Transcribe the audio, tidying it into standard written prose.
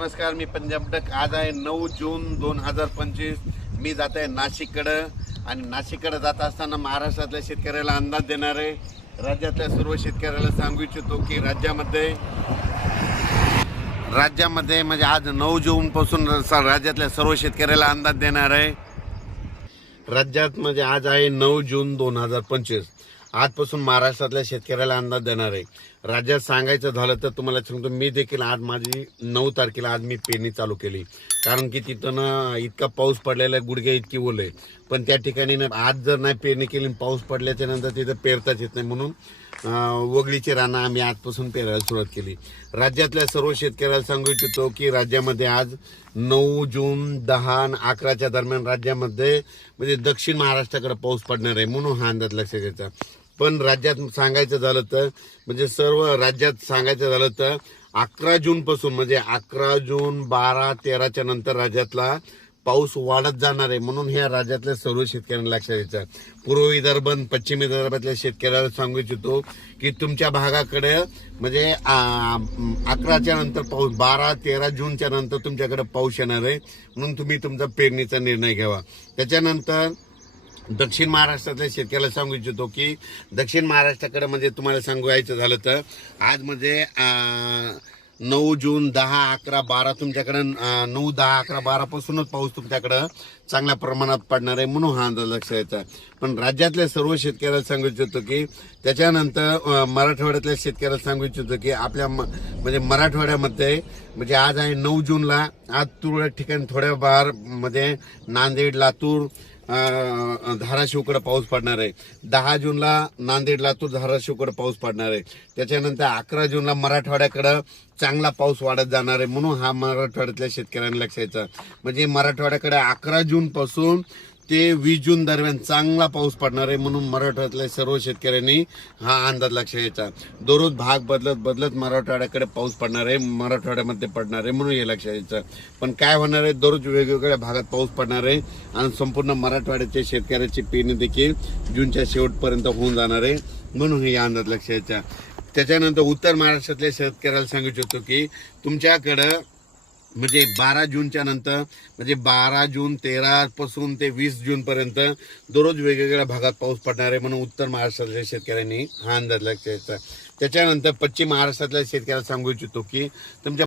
नमस्कार, मी पंजाब डक. आज आहे 9 जून 2025. मी जात आहे नाशिककडं आणि नाशिककडे जात असताना महाराष्ट्रातल्या शेतकऱ्याला अंदाज देणार आहे. राज्यातल्या सर्व शेतकऱ्याला सांगू इच्छितो की राज्यामध्ये म्हणजे आज 9 जूनपासून राज्यातल्या सर्व शेतकऱ्याला अंदाज देणार आहे. राज्यात म्हणजे आज आहे 9 जून 2025. आजपासून महाराष्ट्रातल्या शेतकऱ्याला अंदाज देणार आहे. राज्यात सांगायचं झालं तर तुम्हाला सांगतो, मी देखील आज माझी 9 तारखेला आज मी पेरणी चालू केली. कारण की तिथं ना इतका पाऊस पडलेला आहे, गुडघे इतकी ओले. पण त्या ठिकाणी आज जर नाही पेरणी केली, पाऊस पडल्याच्या नंतर तिथं पेरताच येत नाही. म्हणून वगळीची रानं आम्ही आजपासून पेरायला सुरुवात केली. राज्यातल्या सर्व शेतकऱ्याला सांगू इच्छितो की राज्यामध्ये आज 9 जून 10 आणि 11च्या दरम्यान राज्यामध्ये म्हणजे दक्षिण महाराष्ट्राकडे पाऊस पडणार आहे. म्हणून हा अंदाज लक्षात घ्यायचा. पण राज्यात सांगायचं झालं तर म्हणजे सर्व राज्यात सांगायचं झालं तर 11 जून पासून म्हणजे 11 जून 12 13च्या नंतर राज्यातला पाऊस वाढत जाणार आहे. म्हणून ह्या राज्यातल्या सर्व शेतकऱ्यांना लक्षात घ्यायचं. पूर्व विदर्भ पश्चिम विदर्भातल्या शेतकऱ्याला सांगू इच्छितो की तुमच्या भागाकडे म्हणजे 11च्या नंतर पाऊस 12-13 जूनच्या नंतर तुमच्याकडे पाऊस येणार आहे. म्हणून तुम्ही तुमचा पेरणीचा निर्णय घ्यावा. त्याच्यानंतर दक्षिण महाराष्ट्रातल्या शेतकऱ्याला सांगू इच्छितो की दक्षिण महाराष्ट्राकडे म्हणजे तुम्हाला सांगायचं झालं तर आज म्हणजे 9 जून 10 11 12 तुमच्याकडे 9 10 11 12 पासूनच पाऊस तुमच्याकडं चांगल्या प्रमाणात पडणार आहे. म्हणून हा अंदाज लक्षात घ्यायचा. पण राज्यातल्या सर्व शेतकऱ्याला सांगू इच्छितो की त्याच्यानंतर मराठवाड्यातल्या शेतकऱ्याला सांगू इच्छितो की आपल्या म्हणजे मराठवाड्यामध्ये म्हणजे आज आहे 9 जूनला आज तुरळक ठिकाणी थोड्या फार मध्ये नांदेड लातूर धाराशिवकडे पाऊस पडणार आहे. 10 जूनला नांदेड लातूर धाराशिवकडे पाऊस पडणार आहे. त्याच्यानंतर 11 जूनला मराठवाड्याकडे चांगला पाऊस वाढत जाणार आहे. म्हणून हा मराठवाड्यातल्या शेतकऱ्यांना लक्षायचा. म्हणजे मराठवाड्याकडे 11 जून पासून ते 20 जून दरम्यान चांगला पाऊस पडणार आहे. म्हणून मराठवाड्यातल्या सर्व शेतकऱ्यांनी हा अंदाज लक्षात घ्यायचा. दररोज भाग बदलत मराठवाड्याकडे पाऊस पडणार आहे, मराठवाड्यामध्ये पडणार आहे. म्हणून हे लक्षात घ्यायचं. पण काय होणार आहे, दररोज वेगवेगळ्या भागात पाऊस पडणार आहे आणि संपूर्ण मराठवाड्याच्या शेतकऱ्याची पेरणी देखील जूनच्या शेवटपर्यंत होऊन जाणार आहे. म्हणून हे अंदाज लक्षात घ्यायचा. त्याच्यानंतर उत्तर महाराष्ट्रातल्या शेतकऱ्याला सांगू इच्छितो की तुमच्याकडं म्हणजे 12 जूनच्या नंतर म्हणजे 12 जून 13 पासून ते 20 जून पर्यंत दररोज वेगवेगळ्या भागात पाऊस पडणार आहे. म्हणून उत्तर महाराष्ट्रातल्या शेतकऱ्यांनी हा अंदाज लक्षात घ्यायचा. त्याच्यानंतर पश्चिम महाराष्ट्रातल्या शेतकऱ्याला सांगू इच्छितो की तुमच्या